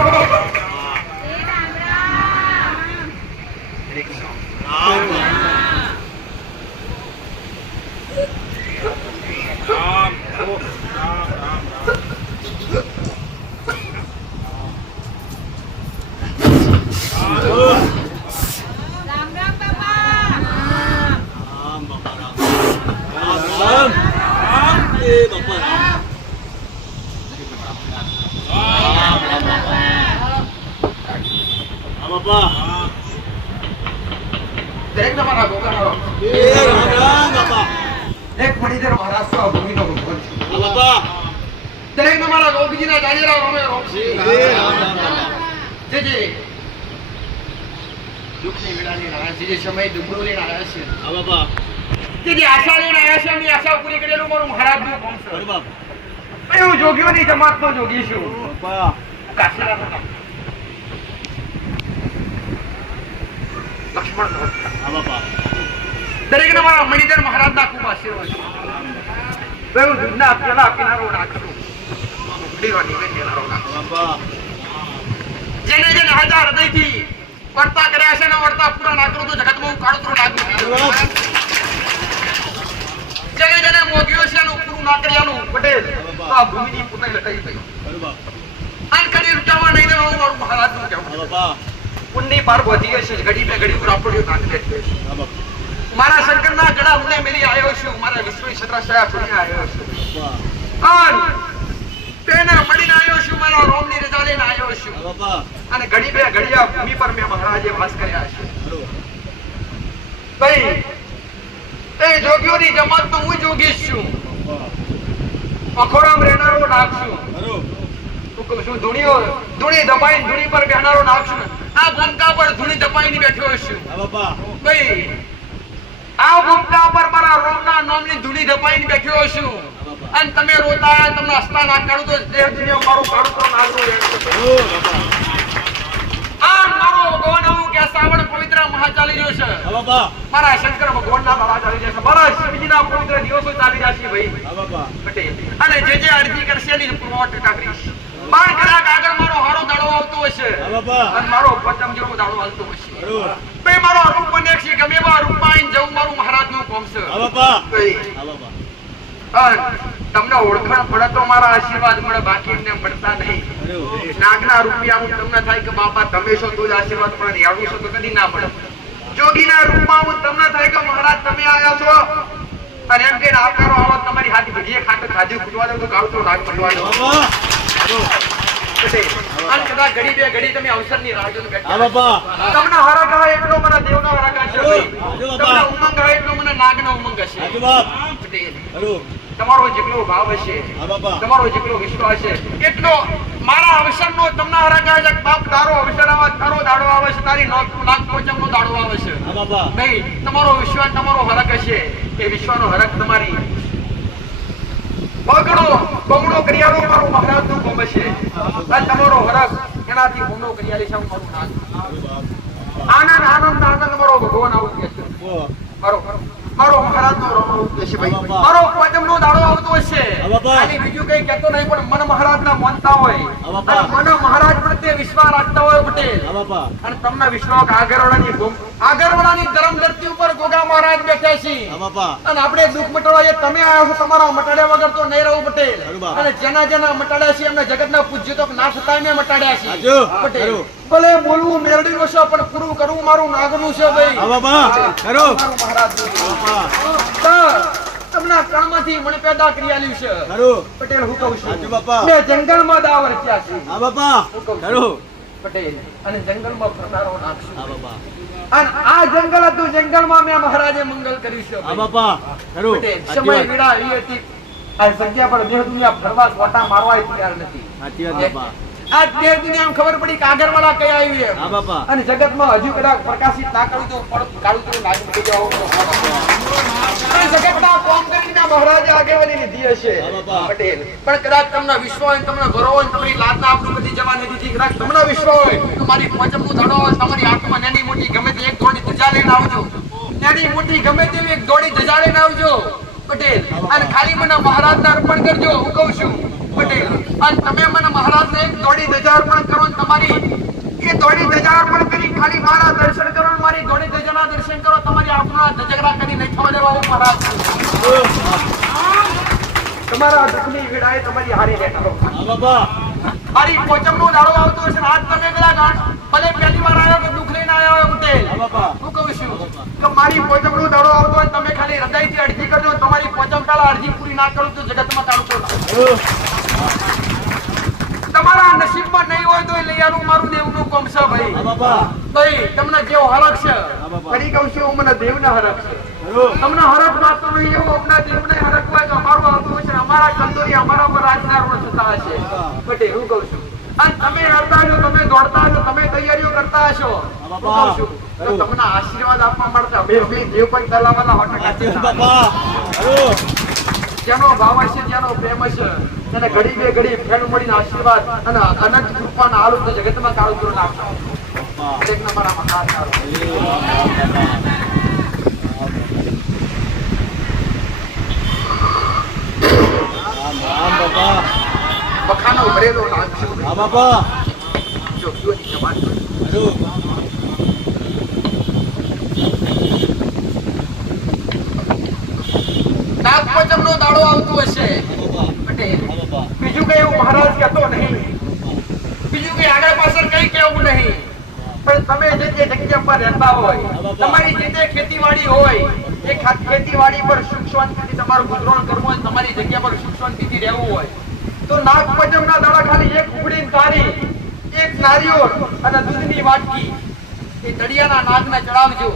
એક મણીધર મહારાષ્ટ્ર ભૂમિનો ભગવાન છે. દરેક મારા ગોપીજીના જાજેરા રમે જે દુઃખની વેળાની રાહ જે સમય દુબળો લઈને આવ્યા છે જે આશા લઈને આવ્યા છે એમની આશા પૂરી કરેલું મારું મહારાજનું કોમ છે. હું જોગીઓની જમાતનો જોગી છું. કાશીરામ હતા લક્ષ્મણ દરેકના મારા મણિધર મહારાજના ખૂબ આશીર્વાદ છે. હું દૂધના પેલા કિનારો રાખું જેને જેને હાજર હૃદયથી વર્તા કર્યા છે ને વર્તા પૂરા ના કરું તો જગતમાં હું કાળુતરું નાખું. જેને જેને મોગ્યો છે એનું પૂરું ના કર્યાનું પટેલ તો આ ભૂમિની પોતે લટાઈ ગઈ. આન કડી રૂટાવા નહીં દેવા હું મારું મહારાજનું કહેવું. પુણ્યની પાર વધી હશે ઘડી બે ઘડી ઉપર આપણું નાખી દે. મારા શંકરના ગળા મને મેલી આવ્યો છું, મારા વિશ્વ ક્ષત્રાશાયા પુણ્ય આવ્યો છું. આન તેને મળીને આવ્યો છું, મારા રોમની રજા લઈને આવ્યો છું. અને ઘડી બે ઘડિયા ભૂમિ પર મેં મહારાજે વાસ કર્યા છે. ભાઈ એ જોગીઓની જમાતમાં હું જોગીશ છું. અખોડામાં રહેનારો નાગ છું. હું કહું છું ધૂણી દબાઈને ધૂણી પર બેહનારો નાગ છું. આ ભૂમકા પર ધૂણી દબાઈને બેઠો છું. ભાઈ આ ભૂમકા પર મારા રોમના નામની ધૂણી દબાઈને બેઠો છું. અને તમે રોતા તમને હસતા ના કાઢું તો દેહ દુનિયા મારું કાઢું તો નાગરું આ મારો ભગવાન આવું કે શ્રાવણ પવિત્ર મહા ચાલી રહ્યો છે. મારા શંકર ભગવાનના બાબા ચાલી રહ્યા છે. મારા શિવજીના પવિત્ર દિવસો ચાલી રહ્યા છે ભાઈ પટેલ. અને જે અરજી કરશે એની પૂર્વવટ ટકા કરીશ. બાર કલાક આગળ મારો હારો દાડો આવતો હશે અને મારો પચમ જેવો દાડો આવતો હશે. ભાઈ મારો રૂપ બને છે ગમે એવા રૂપાઈને જવું મારું મહારાજનું કોમ છે. તમને ઓળખાણ પડે તો મારા આશીર્વાદ મળે, બાકી એમને મળતા નહીં. નાગના રૂપિયા હું તમને થાય કે બાપા તમે છો તો જ આશીર્વાદ મળે, યાડું છો તો કદી ના મળે. જોગીના રૂપમાં હું તમને થાય કે મહારાજ તમે આયા છો અને એમ કે આવકારો આવો તમારી હાથી ભજીએ ખાતે ખાજુ ફૂટવા દો તો કાવતો નાગ મળવા દો. અને કદાચ ઘડી બે ઘડી તમે અવસરની રાહ જોઈને બેઠા. તમને હરખ આવે એટલો મને દેવનો હરખ હશે. તમને ઉમંગ આવે એટલો મને નાગનો ઉમંગ હશે. તમારો જેટલો ભાવ હશે, તમારો જેટલો વિશ્વાસ હશે એટલો મારા અવસરનો તમને હરખ આવે છે. બાપ તારો અવસર આવે, તારો દાડો આવે છે, તારી નાગ પોચમનો દાડો આવે છે. નહીં તમારો વિશ્વાસ તમારો હરખ હશે. એ વિશ્વાનો હરખ તમારી બગડો કરિયાળો મારું મહારાજનું કોમ હશે. તમારો હરખ એનાથી બગડો કરિયાળી છે મારું નાગ. આનંદ મારો ભગવાન આવું કે છે. મારો મહારાજનો રોમો ઉદ્દેશ ભાઈ મારો પદમનો દાડો આવતો હશે. આની બીજું કઈ કહેતો નહીં પણ મન મહારાજના માનતા હોય અને મન મહારાજ પ્રત્યે વિશ્વાસ રાખતા હોય પટેલ. અને તમને વિશ્વાસ આગરવાળાની ધર્મ ધરતી ઉપર ગોગા મહારાજ બેઠા છે અને આપણે દુઃખ મટાડવા તમે આવ્યા છો. તમારા મટાડ્યા વગર તો નહીં રહું પટેલ. અને જેના મટાડ્યા છે એમને જગતના પૂજ્ય તો નાશ હતા મેં મટાડ્યા છે પટેલ. ભલે બોલવું મેરડીનું છે પણ પૂરું કરવું મારું નાગનું છે ભાઈ. મારું મહારાજ તમને કણમાંથી મને પેદા કરી આલ્યું છે પટેલ. હું કહું છું મેં જંગલમાં દાવ રચ્યા છે પટેલ અને જંગલમાં ફરનારો નાગ છું. અને આ જંગલ હતું, જંગલમાં મેં મહારાજે મંગલ કર્યું છે પટેલ. સમય વિડા એ હતી આ જગ્યા પર દેહ દુનિયા ફરવા કોટા મારવા તૈયાર નથી. આ દેહ દુનિયામાં ખબર પડી કે આગળવાળા કયા આવ્યું એમ. અને જગતમાં હજુ કદાચ પ્રકાશિત ના કરું તો કાળું લાગુ થઈ જાવ. જગતના કોમ કરીને મહારાજે આગેવાની લીધી હશે પટેલ. પણ કદાચ તમને વિશ્વ હોય, તમને ગૌરવ હોય, તમારી લાતના આપણું બધી જવા નથી દીધી. કદાચ તમને વિશ્વ હોય તો મારી પોચમનું દાડો હોય, તમારી આંખમાં નાની મોટી ગમે તે એક દોડી ધજા લઈને આવજો. નાની મોટી ગમે તેવી એક દોડી ધજા લઈને આવજો પટેલ. અને ખાલી મને મહારાજને અર્પણ કરજો. હું કહું છું પટેલ. અને તમે મને મહારાજને એક દોડી ધજા અર્પણ કરો. તમારી એ દોડી ધજા અર્પણ કરી ખાલી મારા દર્શન કરો, મારી દોડી ધજાના દર્શન કરો. તમારી આંખના ધજગરા કરી નહીં થવા દેવા હું મહારાજ. તમારા દુઃખની વિડાય તમારી હારી રહેતા. મારી પોચમનો દાડો આવતો હશે. આજ તમે પેલા ભલે પહેલી વાર આવ્યો કે દુઃખ લઈને આવ્યો પટેલ. હું કહું છું કે મારી પોચમનો દાડો આવતો હોય તમે ખાલી હૃદયથી અરજી કરજો. તમારી પોચમ પેલા અરજી પૂરી ના કરું તો જગતમાં તાળું તમારા નસીબમાં નહીં હોય તો લઈ આવું મારું દેવનું કોમ છે ભાઈ. ભાઈ તમને જેવો હરખ છે ફરી કહું છું મને દેવના હરખ છે. તમને હરખ માત્ર નહીં એવું આપણા દેવને હરખ હોય તો અમારું આવતું છે. અમારા કંદોરી અમારા પર રાજના ઋણ થતા હશે પટેલ. હું કહું છું અને તમે હરતા છો, તમે દોડતા છો, તમે તૈયારીઓ કરતા હશો. હું કહું છું તો તમને આશીર્વાદ આપવા મળતા દેવ પણ તલાવાના હોટલ જેનો ભાવ હશે, જેનો પ્રેમ હશે તેને ઘડી બે ઘડી ફેણ મળીને આશીર્વાદ અને અનંત કૃપાના આલુ તો જગતમાં કાળું કરો નાખતા. એક નંબર આમાં કાળ બખાનો ભરેલો નાખશું. જો કીઓની જમાન બીજું કઈ આગળ પાછળ કઈ કેવું નહીં, પણ તમે જે જગ્યા પર રહેતા હોય, તમારી જે ખેતીવાડી હોય, એ ખેતીવાડી પર સુખ શાંતિથી તમારું ગુજરણ કરવું હોય, તમારી જગ્યા પર સુખ શાંતિથી રહેવું હોય, તો નાગ પંચમના દાડા ખાલી એક ઉગડીને તારી, એક નારિયોળ અને દૂધની વાટકી એ દડિયાના નાગને ચડાવજો.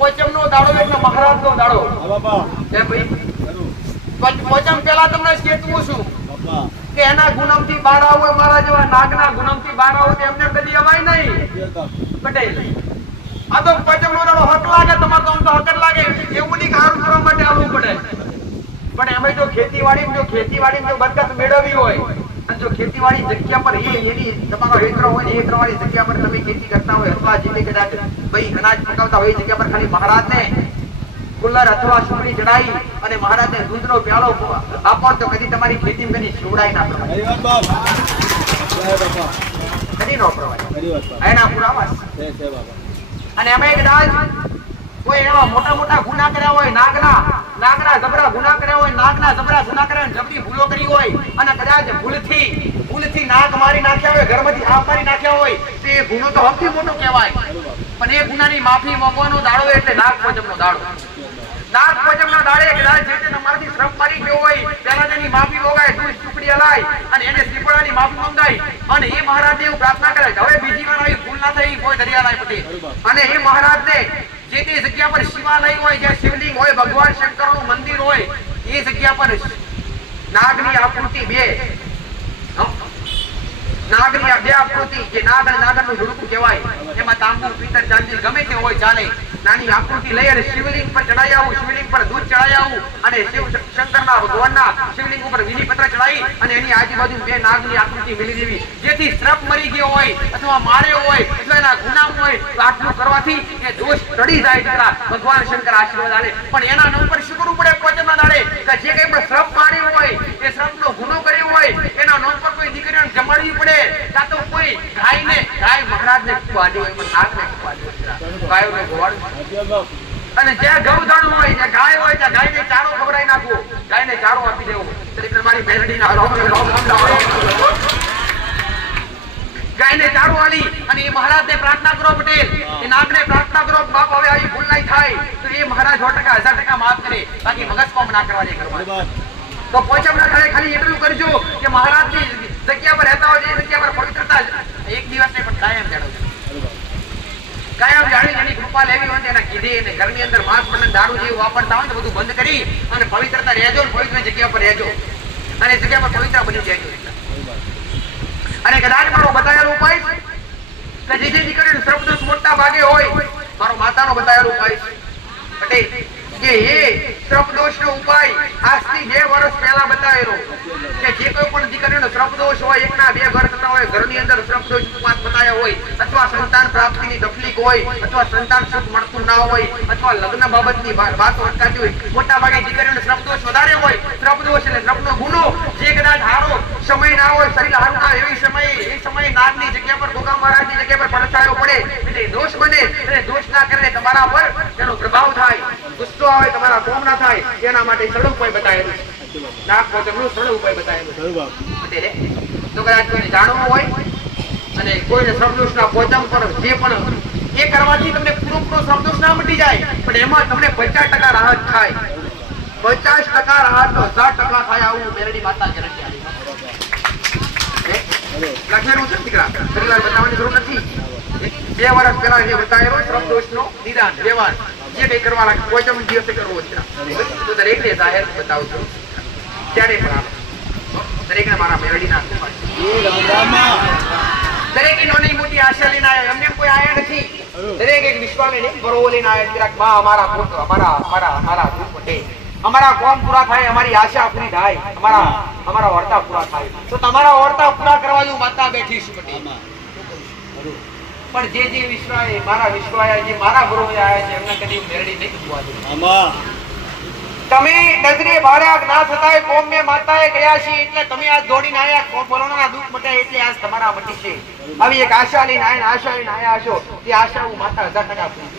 પોચમનો દાડો એટલે મહારાજનો દાડો. હે ભાઈ, પોચમ પહેલા તમને કહેતું છું કે એના ગુણમથી બહાર આવો, મારા જેવા નાગના ગુણમથી બહાર આવો તો એમને કદી અવાય નહીં પટેલ. આ તો પોચમનો દાડો હક લાગે તમારે, તો આમ તો હક જ લાગે, એવું નહીં કે સારું કરવા માટે આવવું પડે. પણ એમાં જો ખેતીવાડી જો બરકત મેળવવી હોય, અને જો ખેતીવાડી જગ્યા પર એની તમારો એકરો હોય, એકરવાળી જગ્યા પર તમે ખેતી કરતા હોય, અથવા જે કદાચ ભાઈ અનાજ પકાવતા હોય, એ જગ્યા પર ખાલી મહારાજને કુલર અથવા સુપડી ચડાવી અને મહારાજને દૂધનો પ્યાલો આપો તો કદી તમારી ખેતી કદી છોડાય ના પ્રવાય, કદી ન પ્રવાય. એના પુરાવા અને એમાં કદાચ કોઈ એવા મોટા ગુના કર્યા હોય, નાગના જબરા ગુના કર્યા હોય, નાગના જબરા ગુના કર્યા હોય, જબરી ભૂલો કરી હોય, અને કદાચ ભૂલથી નાગ મારી નાખ્યા હોય, ઘરમાંથી આપ મારી નાખ્યા હોય, તો એ ગુનો તો સૌથી મોટો કહેવાય. પણ એ ગુનાની માફી માંગવાનો દાડો એટલે નાગ પંચમનો દાડો. નાગ પંચમના દાડે કદાચ જે તમારાથી શ્રમ મારી ગયો હોય, તેના તેની માફી માંગાય, દૂધ ટુકડી હલાય અને એને શ્રીફળાની માફી માંગાય, અને એ મહારાજને એવું પ્રાર્થના કરે કે હવે બીજી વાર આવી ભૂલ ના થઈ કોઈ દરિયાલાય પટેલ. અને એ મહારાજને જે તે જગ્યા પર શિવાલય હોય, જ્યાં શિવલિંગ હોય, ભગવાન શંકરનું મંદિર હોય, એ જગ્યા પર નાગની આકૃતિ બે આકૃતિ, જે નાગ અને નાગરનું જોડકું કહેવાય, એમાં તાંબુ પિત્તળ ચાંદી ગમે તે હોય ચાલે, નાની આકૃતિ લઈ અને શિવલિંગ પર ચડાઈ આવું, શિવલિંગ પર દૂધ ચડાઈ આવું, અને શિવ શંકરના ભગવાનના શિવલિંગ ઉપર વિલીપત્ર ચડાઈ અને એની આજુબાજુ બે નાગની આકૃતિ મેલી દેવી. જેથી શ્રપ મરી ગયો હોય, અથવા માર્યો હોય, અથવા એના ગુનામ હોય, તો આટલું કરવાથી એ દોષ ટળી જાય, દીકરા ભગવાન શંકર આશીર્વાદ આલે. પણ એના નામ પર શું કરવું પડે પોચમના દાડે? કે જે કઈ પણ શ્રપ માર્યો હોય, એ શ્રપનો ગુનો કર્યો હોય, એના નામ પર કોઈ દીકરીઓને જમાડવી પડે, કાં તો કોઈ ગાય મહારાજને ખવાડી હોય, પણ નાગને ખવાડી હોય, ગાયોને ખવાડવું. અને જ્યાં ગૌધન હોય, જ્યાં ગાય હોય, ત્યાં ગાયને ચારો ખવડાવી નાખવો, ગાયને ચારો આપી દેવો. એટલે મારી મેલડીના ગાયને ચારો આલી અને એ મહારાજને પ્રાર્થના કરો પટેલ, એ નાગને પ્રાર્થના કરો બાપ હવે આવી ભૂલ નહીં થાય, તો એ મહારાજ 100% માફ કરે, બાકી મગજ કોમ ના કરવા દે કરવા. તો પોચમના દાડે ખાલી એટલું કરજો કે મહારાજની જગ્યા પર રહેતા હોય, એ જગ્યા પર પવિત્રતા એક દિવસ ને પણ કાયમ જાળવજો. કાયમ જાણી એની કૃપા લેવી હોય એના કીધી, અને ઘરની અંદર માંસ પણ દારૂ જેવું વાપરતા હોય તો બધું બંધ કરી અને પવિત્રતા રહેજો, પવિત્ર જગ્યા પર રહેજો, અને જગ્યા પર પવિત્ર બની જાય. અને કદાચ મારો બતાવેલો ઉપાય કે જે દીકરીનો શ્રપદોષ મોટા ભાગે હોય, મારો માતાનો બતાવેલો ઉપાય પટેલ કે એ શ્રપદોષનો ઉપાય આજથી 2 વર્ષ પહેલા બતાવેલો કે જે કોઈ પણ દીકરીનો શ્રપદોષ હોય, એકના 2 ઘર થતા હોય, ઘરની અંદર શ્રપદોષ ઉપાસ બતાવ્યા હોય, અથવા સંતાન પ્રાપ્તિની તકલીફ હોય, અથવા સંતાન સુખ મળતું ના હોય, અથવા લગ્ન બાબતની વાતો અટકાતી હોય, મોટા ભાગે દીકરીનો શ્રપદોષ વધારે હોય. શ્રપદોષ એટલે શ્રપનો ગુનો, જે કદાચ હારો સમય ના હોય, શરીર હારું ના એ સમયે નાગની જગ્યા પર, ગોગા મહારાજની જગ્યા પર પડછાયો પડે, એટલે દોષ બને, અને દોષ ના કરીને તમારા પર તેનો પ્રભાવ થાય, ગુસ્સો આવે, તમારા કોમ ના થાય, એના માટે સરળ ઉપાય બતાવેલું છે. નાગ પંચમનો સરળ ઉપાય બતાવેલો છે. તો કદાચ કોઈને જાણવું હોય અને કોઈને શ્રપદોષના પોચમ પર જે પણ એ કરવાથી તમને પૂરો શ્રપદોષ ના મટી જાય, પણ એમાં તમને 50% રાહત થાય. 50% રાહત તો 10% થાય, આવું મેરડી માતા ગેરંટી આપી લખેલું છે દીકરા. ફરીવાર બતાવવાની જરૂર નથી. 2 વર્ષ પહેલા જે બતાવેલો શ્રપદોષનો નિદાન વ્યવહાર જે કઈ કરવા લાગે, પોચમ દિવસે કરવો છે, તો દરેકને જાહેર બતાવું છું. ત્યારે પણ દરેકને મારા મેરડીના દરેક નાની મોટી આશા લઈને આવ્યા, એમને કોઈ આયા નથી. દરેક એક વિશ્વામે નહીં બરોવો લઈને આવ્યા. બા અમારા પુત્ર, અમારા પટેલ, અમારા કોમ પૂરા થાય, અમારી આશા પૂરી થાય, અમારા વર્તા પૂરા થાય, તો તમારા વર્તા પૂરા કરવા હું માતા બેઠી છું પટેલ. પણ જે વિશ્વાએ મારા વિશ્વાયા, જે મારા બરોબર આવ્યા છે, એમને કદી મેરડી નહીં થવા દઉં. તમે નજરે બાળક ના થતાય કોમ મે માતાએ ગયા છે, એટલે તમે આજ દોડીને આયા, કોમ બોલોના દુઃખ મટે એટલે આજ તમારા મટી છે. આવી એક આશા લઈને આયા છો, તે આશા હું માતા 1000% પૂરી.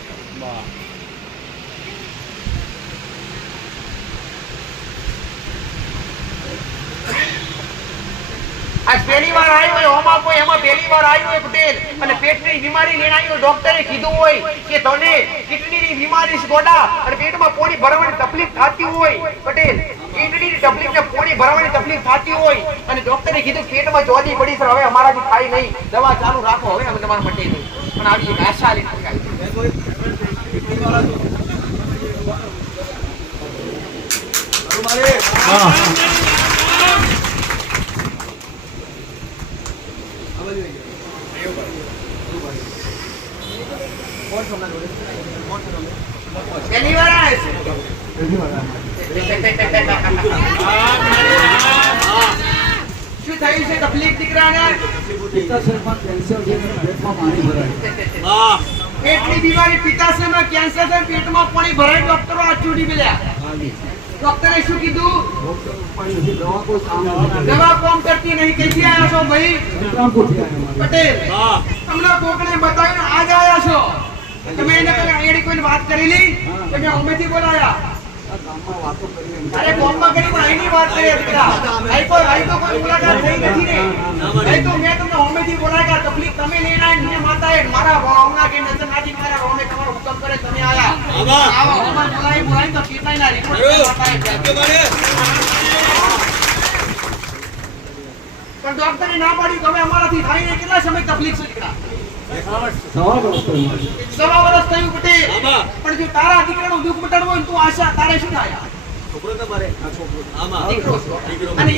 આજ પહેલી વાર આવ્યો હોય હોમાં કોઈ એમાં પહેલી વાર આવ્યો હોય પટેલ અને પેટની બીમારી લઈને આવ્યો ડોક્ટરે કીધું હોય કે તને કિડનીની બીમારી છે ગોડા અને પેટમાં પાણી ભરવાની તકલીફ થતી હોય પટેલ કિડનીની તકલીફ ને પાણી ભરવાની તકલીફ થતી હોય અને ડોક્ટરે કીધું પેટમાં ચોદી પડી છે હવે અમારાથી થાય નહીં દવા ચાલુ રાખો હવે અમે તમારા પટેલ પણ આવી એક આશા લઈ પહેલી વાર આવે છે શું થયું છે તકલીફ દીકરાને પેટની બીમારી પિત્તાશયમાં કેન્સર છે પેટમાં પાણી ભરાય ડોક્ટરો આ ચૂડી મળ્યા ડોક્ટરે શું કીધું દવા કોમ કરતી નહીં કેથી આયા છો ભાઈ પટેલ તમને કોકને બતાવીને આજ આયા છો તમે એને એની કોઈ વાત કરેલી કે મેં હોમેથી બોલાયા અરે કોમમાં કરી પણ એની વાત કરી દીકરા આઈ તો કોઈ મુલાકાત થઈ નથી ને આઈ તો મેં તમને હોમેથી બોલાયા તકલીફ તમે લઈને આયા ને માતાએ મારા ભાવના કે નજર નાજી મારા રોમે તમારો હુકમ કરે તમે આયા આવા હોમાં બોલાઈ તો કેટલાયના રિપોર્ટ માતાએ પણ ડોક્ટરે ના પાડી તમે અમારાથી થાય ને કેટલા સમય તકલીફ છે દીકરા સવા વર્ષ થયું પટેલ પણ જો તારા દીકરાનું દુઃખ મટાડવું હોય તું આશા તારે શું થાય છોકરો તમારે આ છોકરો આમાં દીકરો અને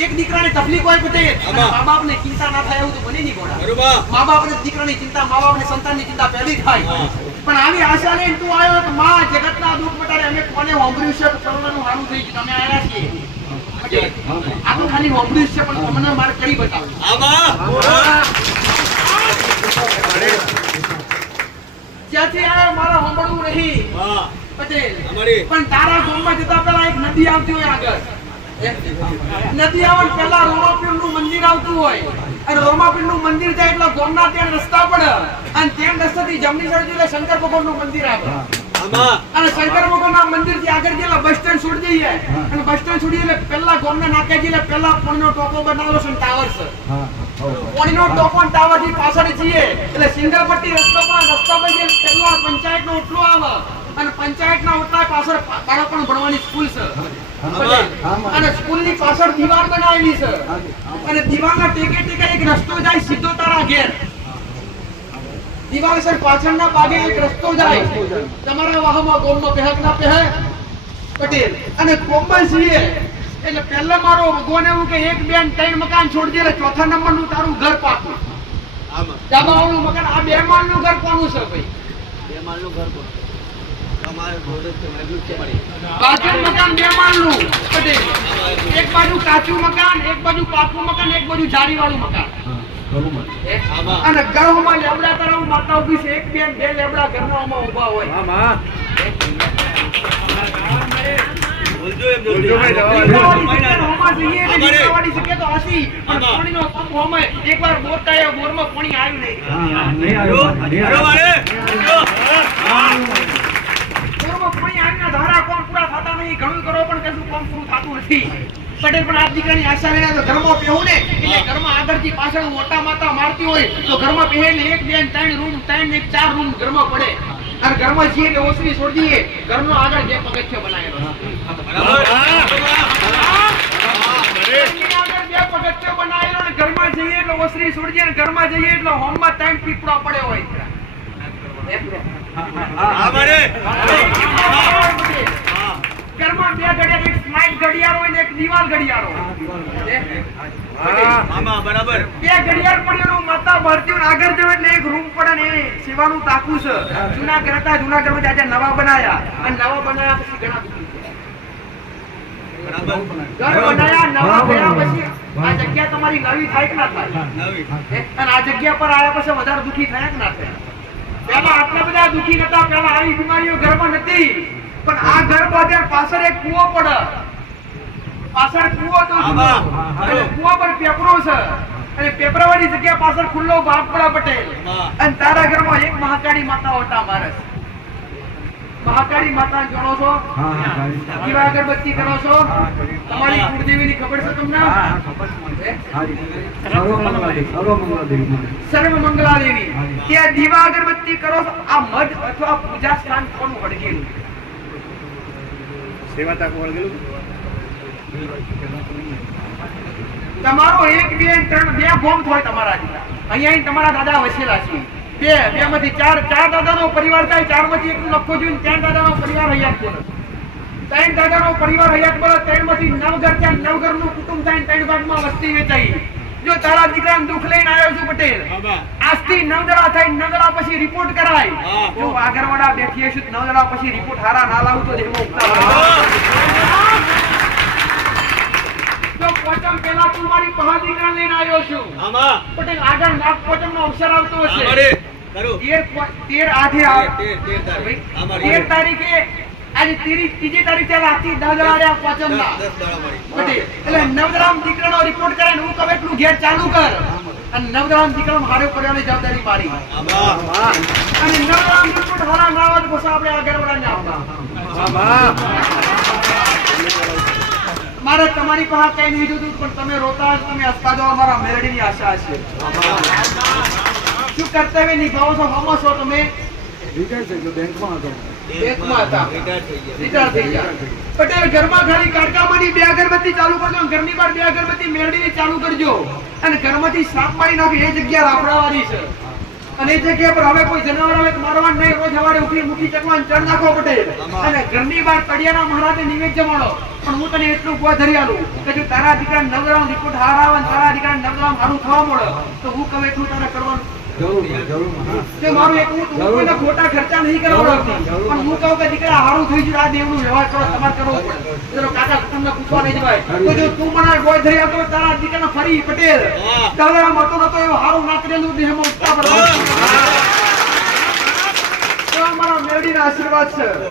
એક દીકરાને તકલીફ હોય પટેલ મા બાપને ચિંતા ના થાય એવું તો બની નહીં ગોડા બરોબર મા બાપને દીકરાની ચિંતા મા બાપને સંતાનની ચિંતા પહેલી થાય પણ આવી આશા લઈને તું આવ્યો તો માં જગતના દુઃખ મટાડે અમે કોને સાંભળ્યું છે કરવાનું સારું થઈ ગયું તમે આવ્યા છીએ આ તો ખાલી સાંભળ્યું છે પણ તમને મારે કરી બતાવું જ્યાંથી આવ્યા મારા સાંભળવું નહીં પટેલ પણ તારા ગામમાં જતા પહેલા એક નદી આવતી હોય આગળ નદી આવે પહેલા રોમાપીરનું મંદિર આવતું હોય અને રોમાપીરનું મંદિર જાય એટલે ગામના ત્યાં રસ્તા પડે અને ત્યાં રસ્તાથી જમણી સાઈડ એટલે શંકર ભગવાનનું મંદિર આવે અને શંકર ભગવાનના મંદિરથી આગળ ગયેલા બસ સ્ટેન્ડ છોડી દઈએ અને બસ સ્ટેન્ડ છોડી એટલે પહેલા ગામના નાકે જઈએ પહેલા પાણીનો ટોપો બનાવેલો છે ટાવર છે પાણીનો ટોપો ટાવર થી પાછળ જઈએ એટલે સિંગલપટ્ટી રસ્તો પર રસ્તા પર જઈએ પહેલા પંચાયતનો ઓટલો આવે અને પંચાયતના ઓટલા પાછળ બાળકોને ભણવાની સ્કૂલ છે અને સ્કૂલની પાછળ દીવાલ બનાવેલી છે અને દીવાલના ટેકે ટેકે એક રસ્તો જાય સીધો તારા ઘેર દીવાલ સર પાછળના ભાગે એક રસ્તો જાય તમારા વાહમાં ગોમમાં પહેક ના પહે પટેલ અને કોમમાં છીએ એટલે પહેલા મારો ભગવાન એવું કે એક બેન ત્રણ મકાન છોડી દે એટલે ચોથા નંબરનું તારું ઘર પાકું ડાબાવાળું મકાન આ બે માળનું ઘર કોનું છે ભાઈ બે માળનું ઘર કોનું બાજુ મકાન બે માળનું પટેલ એક બાજુ કાચું મકાન એક બાજુ પાકું મકાન એક બાજુ જાળીવાળું મકાન અને ઘરમાં લેબડા તરફ માતા ઉભી છે એક બેન બે લેબડા ઘરમાં ઉભા હોય એકવાર બોર કાઢ્યો બોરમાં પાણી આવ્યું નહીં ધારા કોણ પૂરા થતા નહીં ઘણું કરો પણ કશું કોમ પૂરું થતું નથી પટેલ પણ આ દીકરાની આશા લઈને તો ઘરમાં પહેવું ને એટલે ઘરમાં આગળથી પાછળ મોટા માતા મારતી હોય તો ઘરમાં પહેલે એક બે ત્રણ રૂમ ત્રણ એક ચાર રૂમ ઘરમાં પડે અને ઘરમાં જઈએ એટલે ઓસરી છોડી દઈએ ઘરનો આગળ જે પગથિયો બનાવેલો ઘરમાં જઈએ એટલે ઓસરી છોડી દઈએ ઘરમાં જઈએ એટલે હોમમાં ત્રણ પીપળો પડે હોય ઘરમાં બે ઘડિયાળ એક સ્માર્ટ ઘડિયાળ હોય ને એક દિવાલ ઘડિયાળ હોય બરાબર બે ઘડિયાળ પડેલું માતા ભરતી હોય આગળ જવું એટલે એક રૂમ પડે ને એ સેવાનું તાકું છે જૂના ઘર હતા જૂના ઘરમાં આજે નવા બનાયા અને નવા બનાયા પછી ઘણા ઘર બનાયા નવા ગયા પછી આ જગ્યા તમારી નવી થાય કે ના થાય અને આ જગ્યા પર આયા પછી વધારે દુખી થયા કે ના થયા પહેલા આટલા બધા દુખી નતા પહેલા આવી બીમારીઓ ઘરમાં નથી પણ આ ઘર બાજર પાછળ એક કૂવો પડે પાછળ કૂવો તો અને કૂવા પર પેપરો છે અને પેપરાવાળી જગ્યા પાછળ ખુલ્લો બાપડા પટેલ અને તારા ઘરમાં એક મહાકાળી માતા હોતા મારસ મહાકાળી માતા જાણો છો? હા હા કાળી દીવા અગરબત્તી કરો છો? હા કરી તમારી કુળદેવીની ખબર છે તમને? હા હા ખબર છે મને. હાજી સર્વમંગલાદેવી મને. સર્વમંગલાદેવી. ત્યાં દીવા અગરબત્તી કરો છો, આ મઢ અથવા પૂજા સ્થાન કોનું વળગેલું? તમારો 1 2 3 બે ફોર્મ હોય તમારા જેટલા. અહીંયા આવીને તમારા દાદા વસેલા છે. બે માંથી ચાર દાદાનો પરિવાર થાય, ચાર માંથી એકનું લખો જોઈને 3 દાદાનો પરિવાર હયાત બોલે. 3 દાદાનો પરિવાર હયાત બોલે, 3 માંથી 9 ઘર ત્યાં 9 ઘરનું કુટુંબ થાય, 3 ભાગમાં વસ્તી વેચાઈ. જો તારા દીકરાને દુઃખ લઈને આવ્યો છું પટેલ, આજથી 9 દડા થઈ, 9 દડા પછી રિપોર્ટ કરાય. જો આગરવાડા બેઠી હશે 9 દડા પછી રિપોર્ટ હારા ના લાવું તો જેમાં ઉગતા તો પોચમ પેલા તું મારી પહા દીકરા લઈને આવ્યો છું. પટેલ આગળ નાગ પોચમ નો અવસર આવતો હશે. 13 તારીખે આજે ત્રીજી તારીખે રાતથી 10 દડા રહ્યા પોચમ ના પટેલ. એટલે નવદરામ દીકરાનો રિપોર્ટ કરે ને હું કહું એટલું ઘેર ચાલુ કર. અને નવદરામ દીકરાનો હારે પડ્યાની જવાબદારી મારી. અને નવદરામ રિપોર્ટ હારા ના આવે તો પછી આપણે આગળવાળાને આપવા. મારે તમારી પાસે કઈ નહીં જોતું, પણ તમે રોતા તમે હસતા જો અમારા મેરડીની આશા છે. શું કર્તવ્ય નિભાવો છો? હમો છો તમે? રિટાયર થઈ ગયો, બેંકમાં હતો. બેંકમાં હતા. રિટાયર થઈ ગયા. પટેલ ઘરમાં ખાલી કાડકામાંની 2 અગરબત્તી ચાલુ કરજો, ઘરની બહાર 2 અગરબત્તી મેરડીની ચાલુ કરજો. અને ઘરમાંથી સાપ મારી નાખે એ જગ્યા રાફડાવાળી છે. અને એ જગ્યા પર હવે કોઈ જનાવર આવે તો મારવાનું નહીં. રોજ સવારે ઉઠી મુઠી ચકવાન ચણ નાખો પટેલ. અને ઘરની બહાર તળિયાના મહારાજને નિવેદ જમાડો. પણ હું તને એટલું કહું ધરી આલું કે જો તારા દીકરા નવદરામ રિપોર્ટ હારા આવે, તારા દીકરા નવદરામ હારું થવા મળે તો હું કહું એટલું તારે કરવાનું. જરૂર તે મારું એકલું તું કોઈને ખોટા ખર્ચા નહીં કરાવડાવતી. પણ હું કહું કે દીકરા હારું થઈ ગયું, આ દેવનું વ્યવહાર કરો, તમારે કરવો પડે. ચલો કાકા તમને પૂછવા નહીં જવાય. તો જો તું મને ગોય ધરી આવતો તારા દીકરાને ફરી પટેલ નવદરામ હતો નતો એવું હારું ના કરેલું દેહમાં ઉઠતા પર. તો અમારા મેરડીના આશીર્વાદ છે.